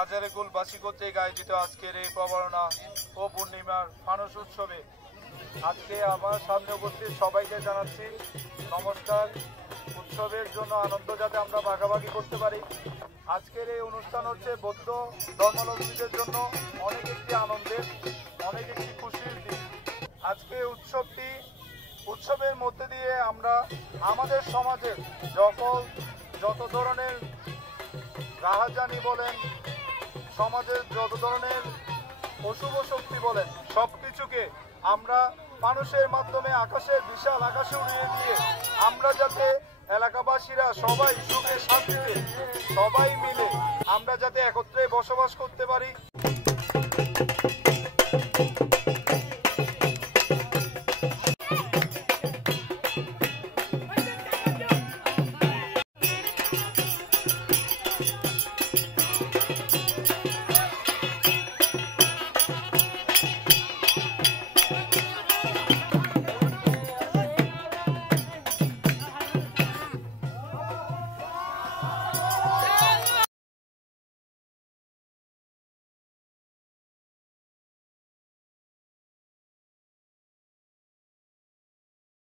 হাজারেকুলবাসী কর্তৃক আয়োজিত আজকের এই প্রবরণা ও পূর্ণিমার ফানুস উৎসবে আজকে আমার সামনে উপস্থিত সবাইকে জানাচ্ছি নমস্কার। উৎসবের জন্য আনন্দ যাতে আমরা ভাগাভাগি করতে পারি। আজকের এই অনুষ্ঠান হচ্ছে বৌদ্ধ ধর্মাবলম্বীদের জন্য অনেক একটি আনন্দের, অনেক একটি খুশির দিন। আজকে উৎসবের মধ্যে দিয়ে আমরা আমাদের সমাজের যত ধরনের রাহাজানি বলেন, সমাজের যত ধরনের অশুভ শক্তি বলেন, সবকিছুকে আমরা মানুষের মাধ্যমে বিশাল আকাশে উড়িয়ে দিয়ে আমরা যাতে এলাকাবাসীরা সবাই সুখে শান্তিতে সবাই মিলে আমরা যাতে একত্রে বসবাস করতে পারি।